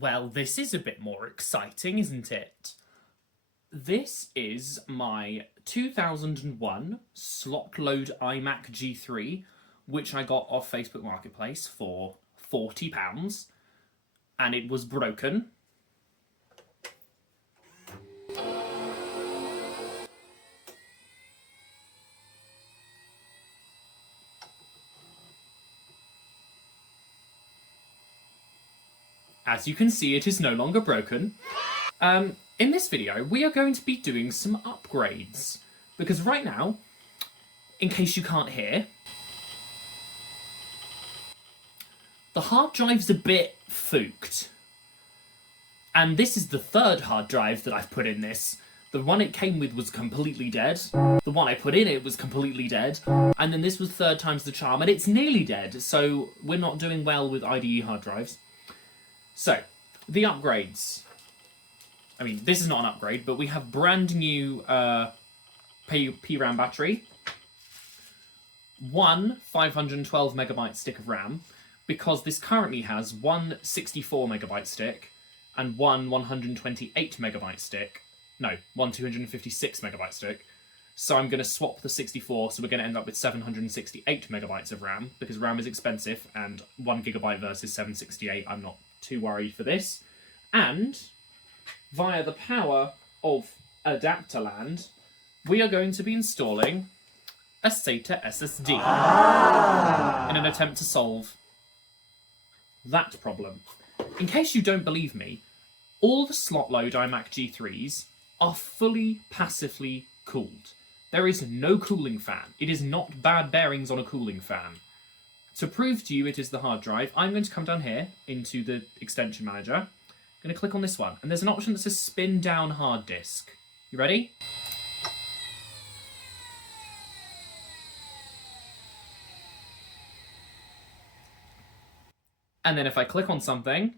Well, this is a bit more exciting, isn't it? This is my 2001 slot load iMac G3, which I got off Facebook Marketplace for £40, and it was broken. As you can see, it is no longer broken. In this video, we are going to be doing some upgrades. Because right now, in case you can't hear, the hard drive's a bit fooked. And this is the third hard drive that I've put in this. The one it came with was completely dead. The one I put in it was completely dead. And then this was third time's the charm, and it's nearly dead. So we're not doing well with IDE hard drives. So, the upgrades. I mean, this is not an upgrade, but we have brand new PRAM battery, one 512 megabyte stick of RAM, because this currently has one 64 megabyte stick and one 128 megabyte stick. No, one 256 megabyte stick. So I'm going to swap the 64, so we're going to end up with 768 megabytes of RAM, because RAM is expensive, and 1 gigabyte versus 768, I'm not too worried for this. And via the power of Adapterland, we are going to be installing a SATA SSD in an attempt to solve that problem. In case you don't believe me, all the slot load iMac G3s are fully passively cooled. There is no cooling fan. It is not bad bearings on a cooling fan. To prove to you it is the hard drive, I'm going to come down here into the extension manager. I'm going to click on this one, and there's an option that says spin down hard disk. You ready? And then if I click on something,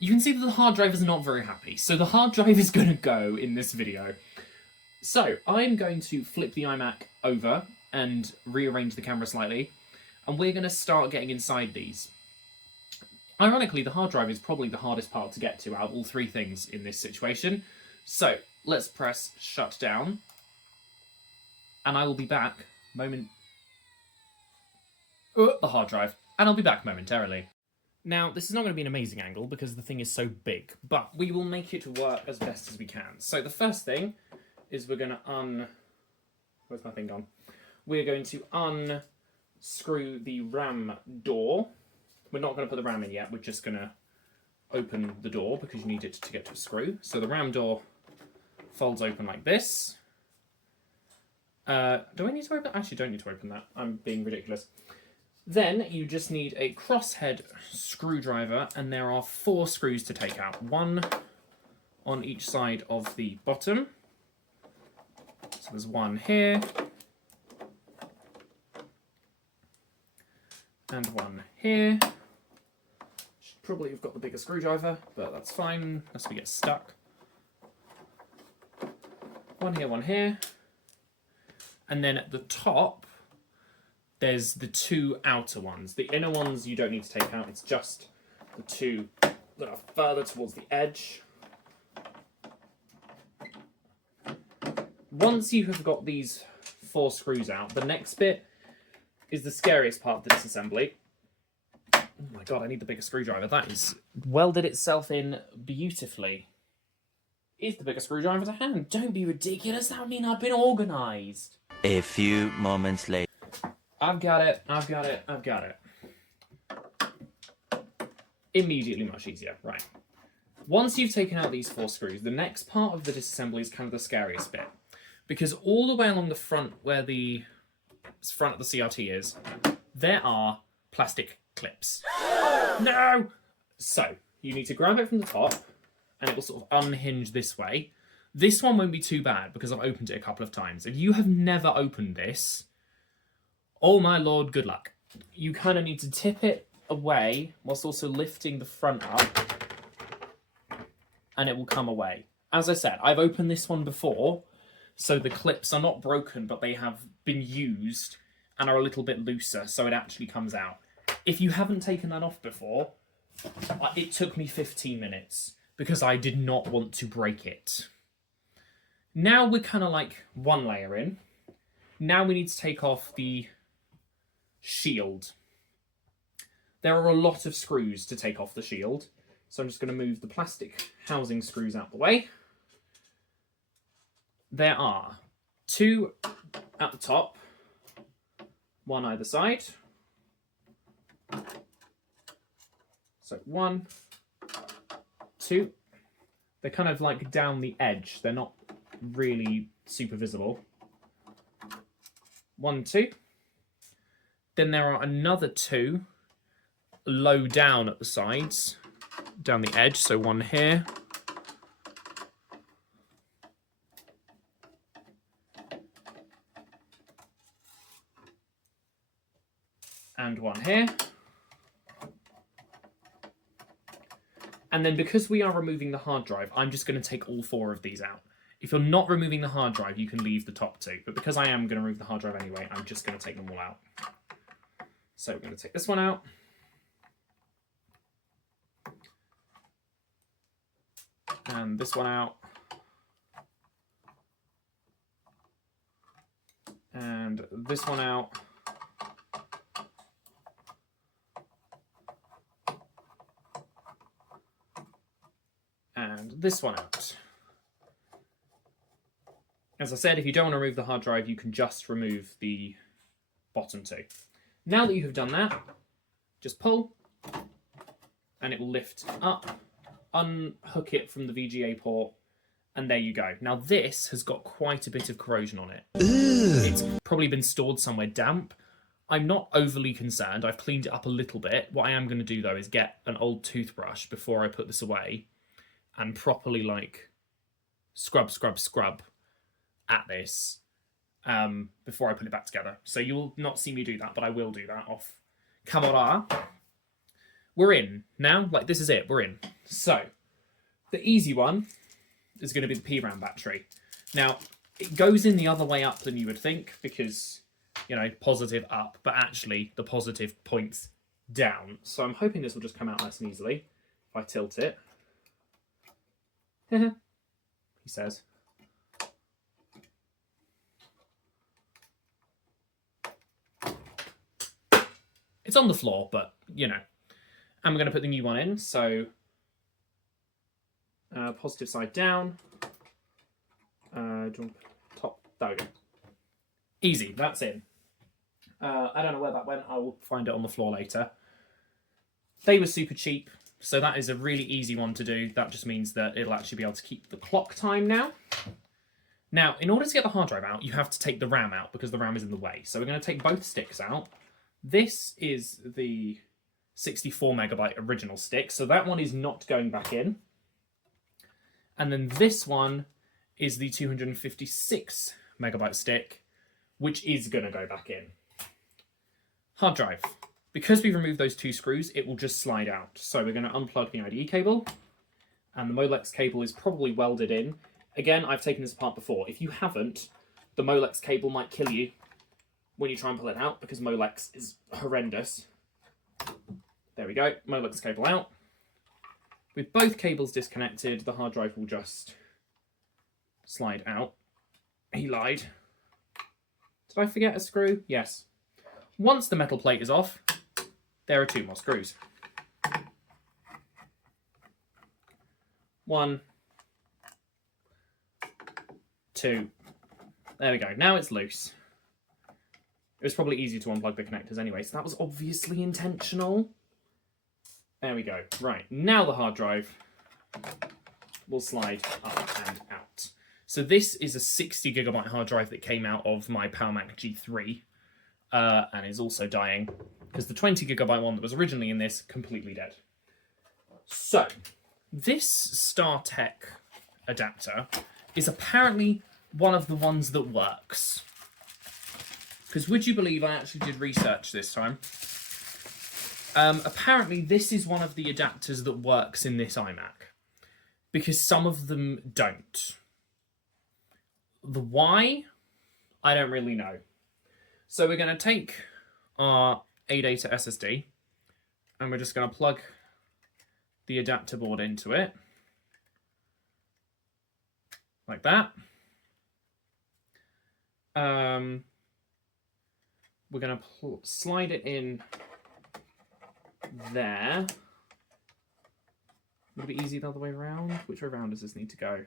you can see that the hard drive is not very happy. So the hard drive is going to go in this video. So I'm going to flip the iMac over and rearrange the camera slightly, and we're going to start getting inside these. Ironically, the hard drive is probably the hardest part to get to out of all three things in this situation. So let's press shut down, and I will be back the hard drive, and I'll be back momentarily. Now, this is not going to be an amazing angle because the thing is so big, but we will make it work as best as we can. So the first thing is we're going to Where's my thing gone? We're going to unscrew the RAM door. We're not going to put the RAM in yet, we're just going to open the door because you need it to get to a screw. So the RAM door folds open like this. Do I need to open? Actually, don't need to open that. I'm being ridiculous. Then you just need a crosshead screwdriver, and there are 4 screws to take out. One on each side of the bottom. So there's one here. And one here. Should probably have got the bigger screwdriver, but that's fine, unless we get stuck. One here. And then at the top, there's the 2 outer ones. The inner ones you don't need to take out, it's just the 2 that are further towards the edge. Once you have got these 4 screws out, the next bit is the scariest part of this assembly. Oh my god, I need the bigger screwdriver. That is welded itself in beautifully. Is the bigger screwdriver to hand? Don't be ridiculous, that would mean I've been organised. A few moments later. I've got it. Immediately much easier. Right. Once you've taken out these 4 screws, the next part of the disassembly is kind of the scariest bit. Because all the way along the front, where the front of the CRT is, there are plastic clips. No! So, you need to grab it from the top, and it will sort of unhinge this way. This one won't be too bad, because I've opened it a couple of times. If you have never opened this, oh my lord, good luck. You kind of need to tip it away whilst also lifting the front up, and it will come away. As I said, I've opened this one before, So the clips are not broken, but they have been used and are a little bit looser, so it actually comes out. If you haven't taken that off before, it took me 15 minutes because I did not want to break it. Now we're kind of like one layer in. Now we need to take off the shield. There are a lot of screws to take off the shield, so I'm just going to move the plastic housing screws out the way. There are 2 at the top, 1 either side. So 1, 2. They're kind of like down the edge. They're not really super visible. 1, 2. Then there are another 2 low down at the sides, down the edge. So 1 here. And 1 here. And then because we are removing the hard drive, I'm just going to take all 4 of these out. If you're not removing the hard drive, you can leave the top 2. But because I am going to remove the hard drive anyway, I'm just going to take them all out. So we're going to take this one out. And this one out. And this one out. And this one out. As I said, if you don't want to remove the hard drive, you can just remove the bottom 2. Now that you have done that, just pull, and it will lift up, unhook it from the VGA port, and there you go. Now this has got quite a bit of corrosion on it. It's probably been stored somewhere damp. I'm not overly concerned. I've cleaned it up a little bit. What I am going to do, though, is get an old toothbrush before I put this away and properly, like, scrub at this before I put it back together. So you'll not see me do that, but I will do that off camera. We're in now. Like, this is it. We're in. So the easy one is going to be the PRAM battery. Now, it goes in the other way up than you would think because, you know, positive up, but actually the positive points down. So I'm hoping this will just come out nice and easily if I tilt it. He says. It's on the floor, but, you know. And we're going to put the new one in, so positive side down. Jump top. There we go. Easy, that's in. I don't know where that went. I will find it on the floor later. They were super cheap, so that is a really easy one to do. That just means that it'll actually be able to keep the clock time now. Now, in order to get the hard drive out, you have to take the RAM out because the RAM is in the way. So we're going to take both sticks out. This is the 64 megabyte original stick, so that one is not going back in. And then this one is the 256 megabyte stick, which is going to go back in. Hard drive. Because we've removed those 2 screws, it will just slide out. So we're going to unplug the IDE cable, and the Molex cable is probably welded in. Again, I've taken this apart before. If you haven't, the Molex cable might kill you when you try and pull it out, because Molex is horrendous. There we go, Molex cable out. With both cables disconnected, the hard drive will just slide out. He lied. Did I forget a screw? Yes. Once the metal plate is off, there are 2 more screws. 1, 2. There we go. Now it's loose. It was probably easier to unplug the connectors anyway, so that was obviously intentional. There we go. Right, now the hard drive will slide up and out. So this is a 60 gigabyte hard drive that came out of my PowerMac G3 and is also dying because the 20 gigabyte one that was originally in this completely dead. So this StarTech adapter is apparently one of the ones that works. Because would you believe I actually did research this time? Apparently this is one of the adapters that works in this iMac. Because some of them don't. The why, I don't really know. So we're going to take our ADATA SSD and we're just going to plug the adapter board into it. Like that. We're going to slide it in there. Would it be easy the other way around? Which way around does this need to go?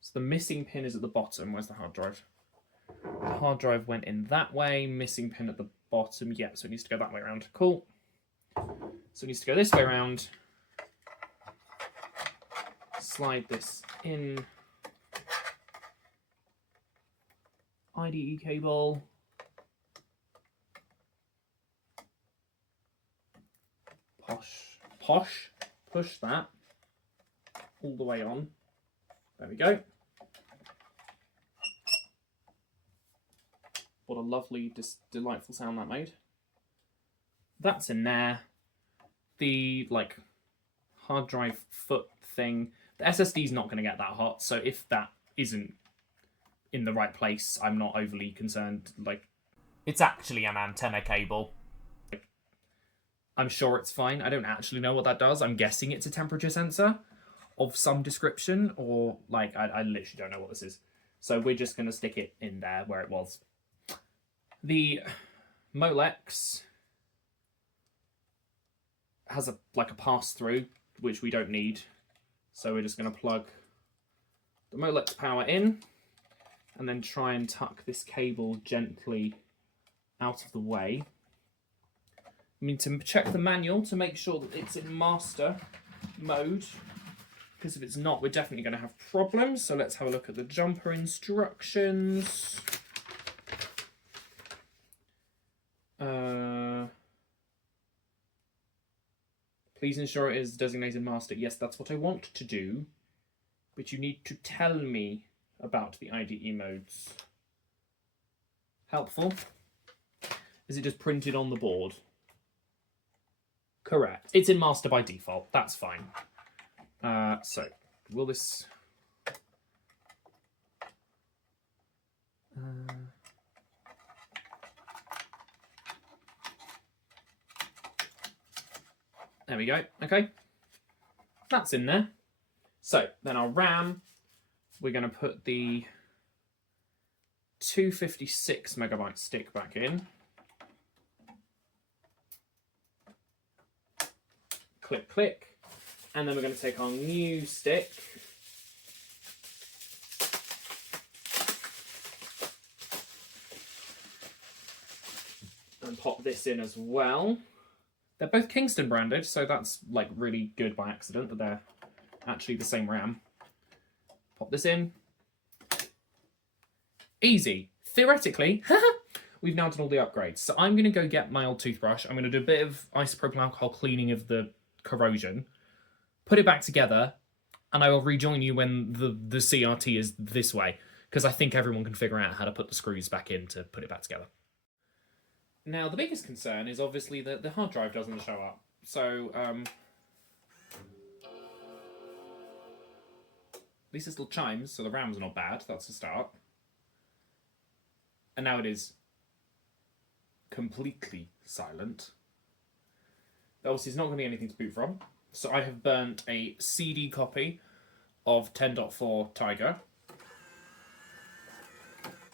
So the missing pin is at the bottom. Where's the hard drive? The hard drive went in that way. Missing pin at the bottom. Yeah, so it needs to go that way around. Cool. So it needs to go this way around. Slide this in. IDE cable. Posh. Push that all the way on. There we go. What a lovely, delightful sound that made. That's in there. The hard drive foot thing. The SSD is not going to get that hot, so if that isn't in the right place, I'm not overly concerned. It's actually an antenna cable. I'm sure it's fine. I don't actually know what that does. I'm guessing it's a temperature sensor of some description, or I literally don't know what this is. So we're just going to stick it in there where it was. The Molex has a pass-through, which we don't need. So we're just going to plug the Molex power in and then try and tuck this cable gently out of the way. I mean, to check the manual to make sure that it's in master mode, because if it's not, we're definitely going to have problems. So let's have a look at the jumper instructions. Please ensure it is designated master. Yes, that's what I want to do, but you need to tell me about the IDE modes. Helpful. Is it just printed on the board? Correct. It's in master by default. That's fine. So, will this... There we go. Okay. That's in there. So, then our RAM, we're going to put the 256 megabyte stick back in. Click, click. And then we're going to take our new stick. And pop this in as well. They're both Kingston branded, so that's really good by accident that they're actually the same RAM. Pop this in. Easy. Theoretically, we've now done all the upgrades. So I'm going to go get my old toothbrush. I'm going to do a bit of isopropyl alcohol cleaning of the corrosion, put it back together, and I will rejoin you when the CRT is this way, because I think everyone can figure out how to put the screws back in to put it back together. Now, the biggest concern is obviously that the hard drive doesn't show up. So, at least it still chimes, so the RAM's not bad. That's a start. And now it is completely silent. Obviously, there's not going to be anything to boot from. So I have burnt a CD copy of 10.4 Tiger,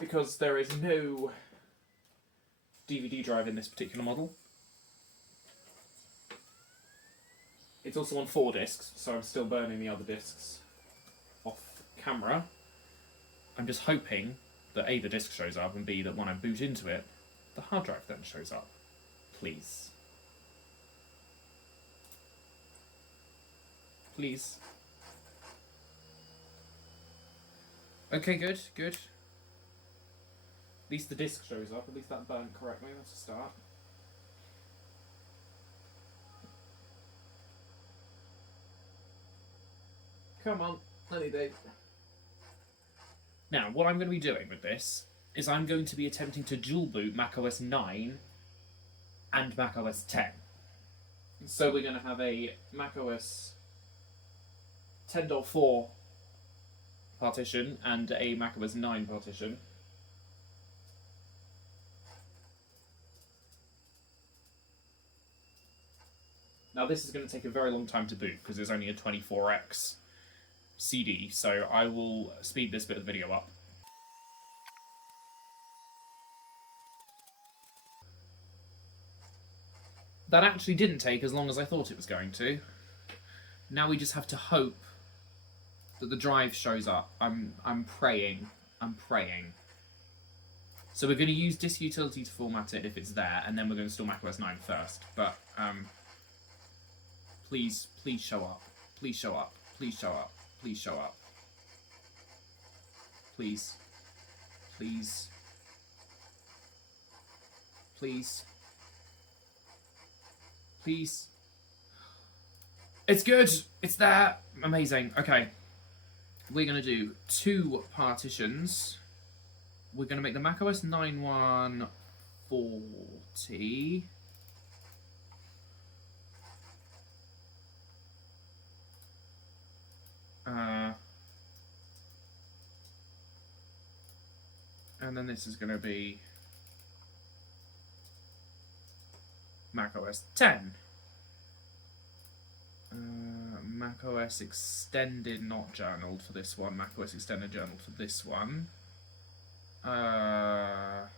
because there is no DVD drive in this particular model. It's also on 4 discs, so I'm still burning the other discs off camera. I'm just hoping that A, the disc shows up, and B, that when I boot into it, the hard drive then shows up. Please. Please. Okay, good, good. At least the disc shows up, at least that burnt correctly, that's a start. Come on, let me do. Now, what I'm going to be doing with this is I'm going to be attempting to dual boot macOS 9 and macOS 10. So we're going to have a macOS 10.4 partition and a macOS 9 partition. Now this is going to take a very long time to boot because there's only a 24x CD, so I will speed this bit of the video up. That actually didn't take as long as I thought it was going to. Now we just have to hope that the drive shows up. I'm praying. I'm praying. So we're going to use disk utility to format it if it's there, and then we're going to install macOS 9 first. But please show up. Please show up. Please show up. Please show up. Please. Please. Please. Please. It's good. It's there. Amazing. Okay. We're going to do 2 partitions. We're going to make the macOS 9 one 40. And then this is going to be macOS 10. macOS extended, not journaled for this one. macOS extended journaled for this one. How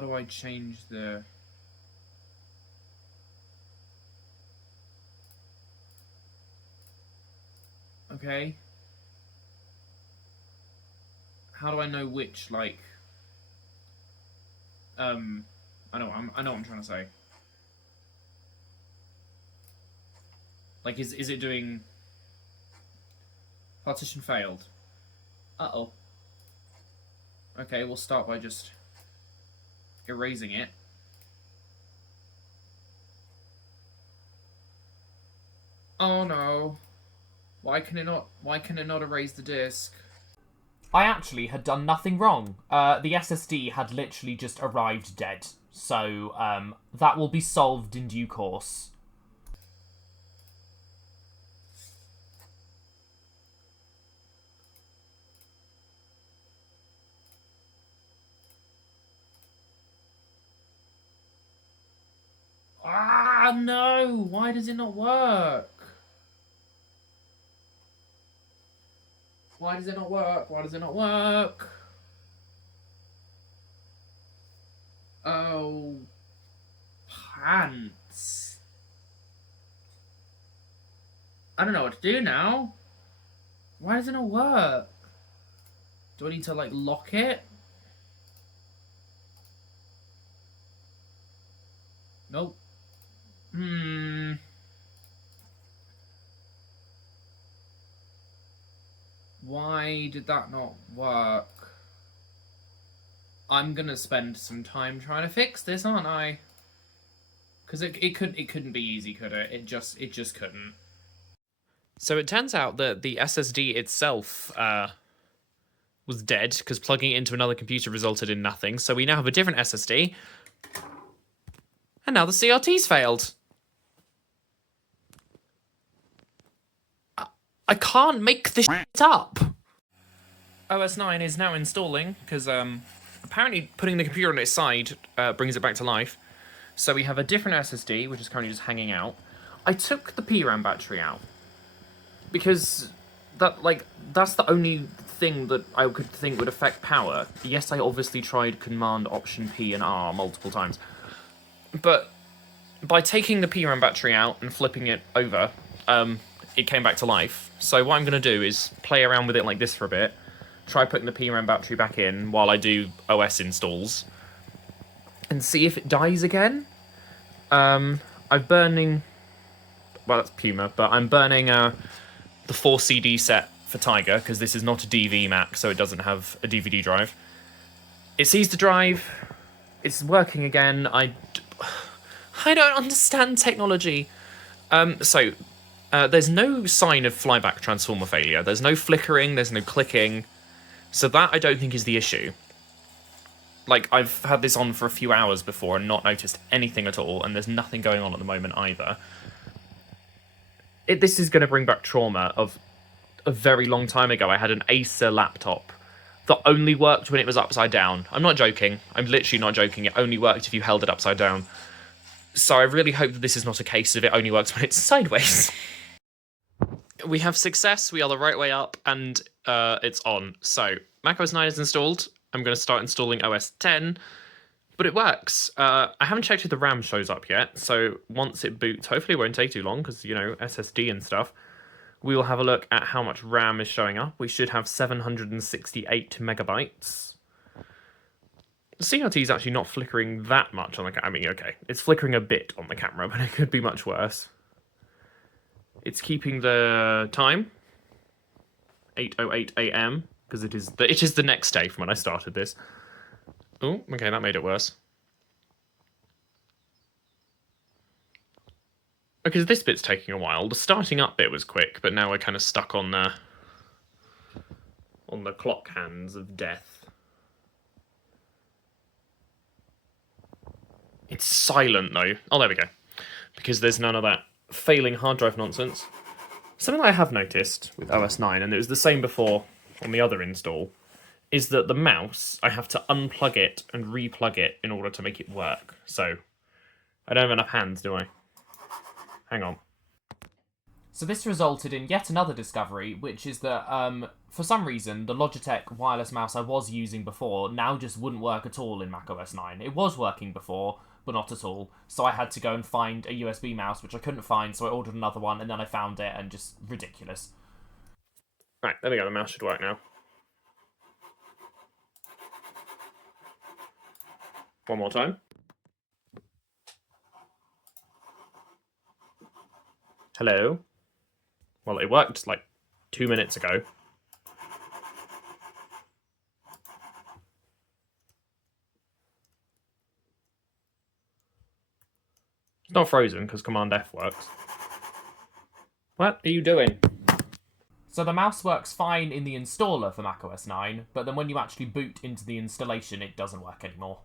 do I change the... Okay. How do I know which, like... I know what I'm trying to say. Like, is it doing... Partition failed. Uh-oh. Okay, we'll start by just erasing it. Oh no. Why can it not erase the disk? I actually had done nothing wrong. The SSD had literally just arrived dead. So, that will be solved in due course. Ah, no! Why does it not work? Why does it not work? Why does it not work? Oh, pants. I don't know what to do now. Why does it not work? Do I need to, like, lock it? Nope. Why did that not work? I'm gonna spend some time trying to fix this, aren't I? Because it couldn't be easy, could it? It just couldn't. So it turns out that the SSD itself was dead because plugging it into another computer resulted in nothing. So we now have a different SSD, and now the CRT's failed. I can't make this shit up. OS 9 is now installing because apparently putting the computer on its side brings it back to life. So we have a different SSD, which is currently just hanging out. I took the PRAM battery out because that's the only thing that I could think would affect power. Yes, I obviously tried Command Option P and R multiple times, but by taking the PRAM battery out and flipping it over, it came back to life. So what I'm going to do is play around with it like this for a bit, try putting the PRAM battery back in while I do OS installs, and see if it dies again. I'm burning... Well, that's Puma, but I'm burning the 4 CD set for Tiger, because this is not a DV Mac, so it doesn't have a DVD drive. It sees the drive. It's working again. I don't understand technology. There's no sign of flyback transformer failure. There's no flickering, there's no clicking. So that I don't think is the issue. Like, I've had this on for a few hours before and not noticed anything at all, and there's nothing going on at the moment either. This is going to bring back trauma of a very long time ago. I had an Acer laptop that only worked when it was upside down. I'm not joking. I'm literally not joking. It only worked if you held it upside down. So I really hope that this is not a case of it only works when it's sideways. We have success. We are the right way up, and it's on. So macOS 9 is installed. I'm going to start installing OS 10. But it works. I haven't checked if the RAM shows up yet, so once it boots, hopefully it won't take too long, because, you know, SSD and stuff, we will have a look at how much RAM is showing up. We should have 768 megabytes. The CRT is actually not flickering that much on the camera. I mean, okay, it's flickering a bit on the camera, but it could be much worse. It's keeping the time, 8:08 AM, because it is the next day from when I started this. Oh, okay, that made it worse. Okay, so this bit's taking a while. The starting up bit was quick, but now we're kind of stuck on the clock hands of death. It's silent, though. Oh, there we go. Because there's none of that failing hard drive nonsense. Something that I have noticed with OS 9, and it was the same before on the other install, is that the mouse, I have to unplug it and replug it in order to make it work. So, I don't have enough hands, do I? Hang on. So this resulted in yet another discovery, which is that, for some reason, the Logitech wireless mouse I was using before now just wouldn't work at all in macOS 9. It was working before, but not at all. So I had to go and find a USB mouse, which I couldn't find, so I ordered another one, and then I found it, and just ridiculous. Right, there we go, the mouse should work now. One more time. Hello? Well, it worked like 2 minutes ago. It's not frozen because Command F works. What are you doing? So the mouse works fine in the installer for macOS 9, but then when you actually boot into the installation, it doesn't work anymore.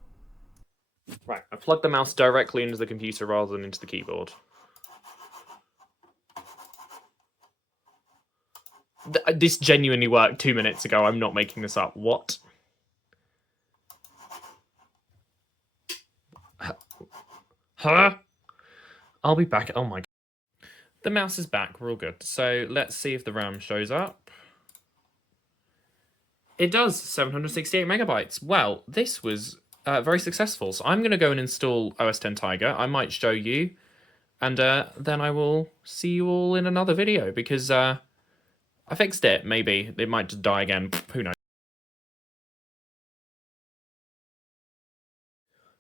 Right, I plugged the mouse directly into the computer rather than into the keyboard. This genuinely worked 2 minutes ago. I'm not making this up. What? Huh? I'll be back. Oh my god. The mouse is back. We're all good. So let's see if the RAM shows up. It does. 768 megabytes. Well, this was very successful. So I'm going to go and install OS X Tiger. I might show you. And then I will see you all in another video. Because I fixed it, maybe. It might just die again. Who knows?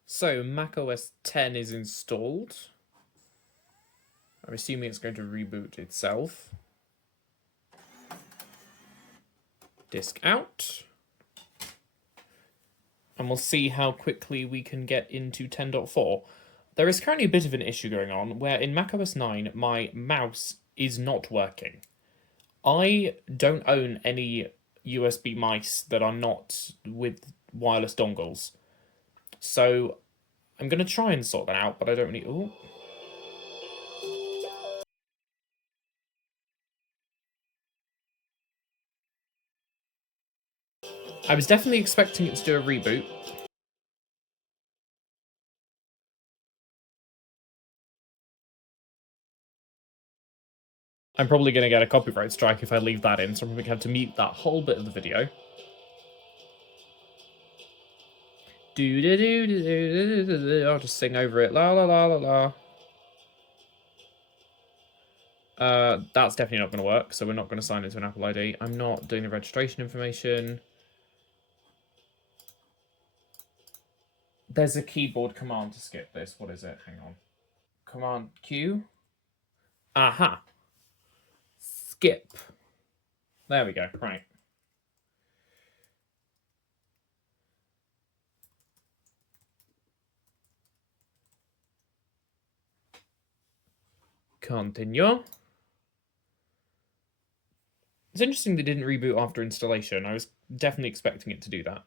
So, macOS 10 is installed. I'm assuming it's going to reboot itself. Disk out. And we'll see how quickly we can get into 10.4. There is currently a bit of an issue going on where in macOS 9 my mouse is not working. I don't own any USB mice that are not with wireless dongles. So I'm going to try and sort that out, but I don't really... Ooh. I was definitely expecting it to do a reboot. I'm probably going to get a copyright strike if I leave that in, so I'm probably going to have to mute that whole bit of the video. I'll just sing over it. La la la la la. That's definitely not going to work, so we're not going to sign into an Apple ID. I'm not doing the registration information. There's a keyboard command to skip this. What is it? Hang on. Command Q. Aha. Skip. There we go. Right. Continue. It's interesting they didn't reboot after installation. I was definitely expecting it to do that.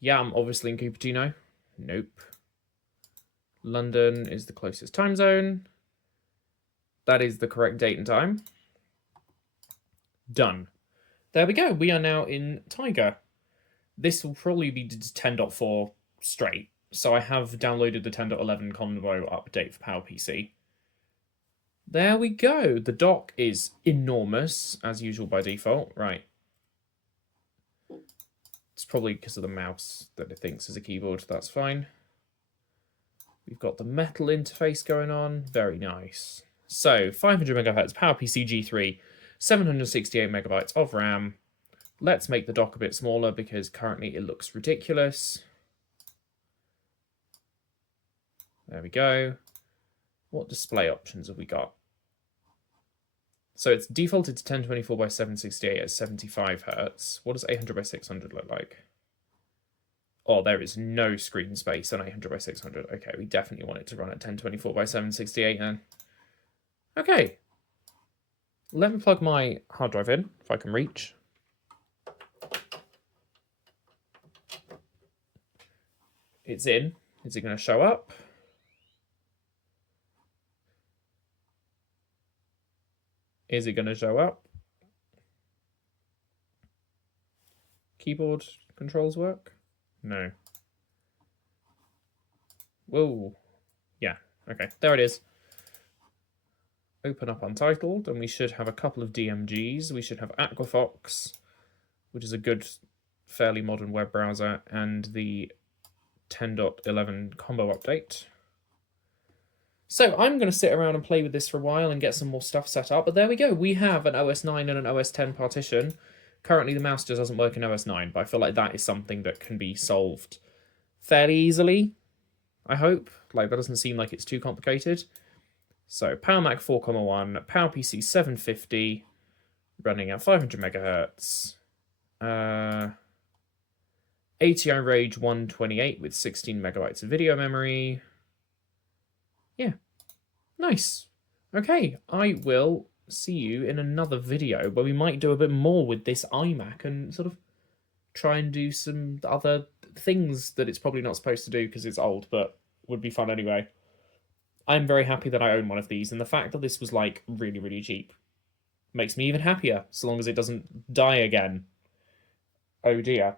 Yeah, I'm obviously in Cupertino. Nope. London is the closest time zone. That is the correct date and time. Done. There we go. We are now in Tiger. This will probably be 10.4 straight. So I have downloaded the 10.11 combo update for PowerPC. There we go. The dock is enormous, as usual by default. Right. It's probably because of the mouse that it thinks is a keyboard. That's fine. We've got the metal interface going on. Very nice. So, 500 megahertz PowerPC G3, 768 megabytes of RAM. Let's make the dock a bit smaller because currently it looks ridiculous. There we go. What display options have we got? So it's defaulted to 1024 by 768 at 75 hertz. What does 800 by 600 look like? Oh, there is no screen space on 800 by 600. Okay, we definitely want it to run at 1024 by 768 then. Okay. Let me plug my hard drive in, if I can reach. It's in. Is it going to show up? Is it going to show up? Keyboard controls work? No. Whoa. Yeah, okay, there it is. Open up Untitled, and we should have a couple of DMGs. We should have Aquafox, which is a good, fairly modern web browser, and the 10.11 combo update. So I'm going to sit around and play with this for a while and get some more stuff set up. But there we go. We have an OS 9 and an OS 10 partition. Currently, the mouse just doesn't work in OS 9, but I feel like that is something that can be solved fairly easily, I hope. Like, that doesn't seem like it's too complicated. So, PowerMac 4.1, PowerPC 750, running at 500 megahertz. ATI Rage 128 with 16 megabytes of video memory. Yeah, nice. Okay, I will see you in another video where we might do a bit more with this iMac and sort of try and do some other things that it's probably not supposed to do because it's old, but would be fun anyway. I'm very happy that I own one of these, and the fact that this was like really, really cheap makes me even happier, so long as it doesn't die again. Oh dear.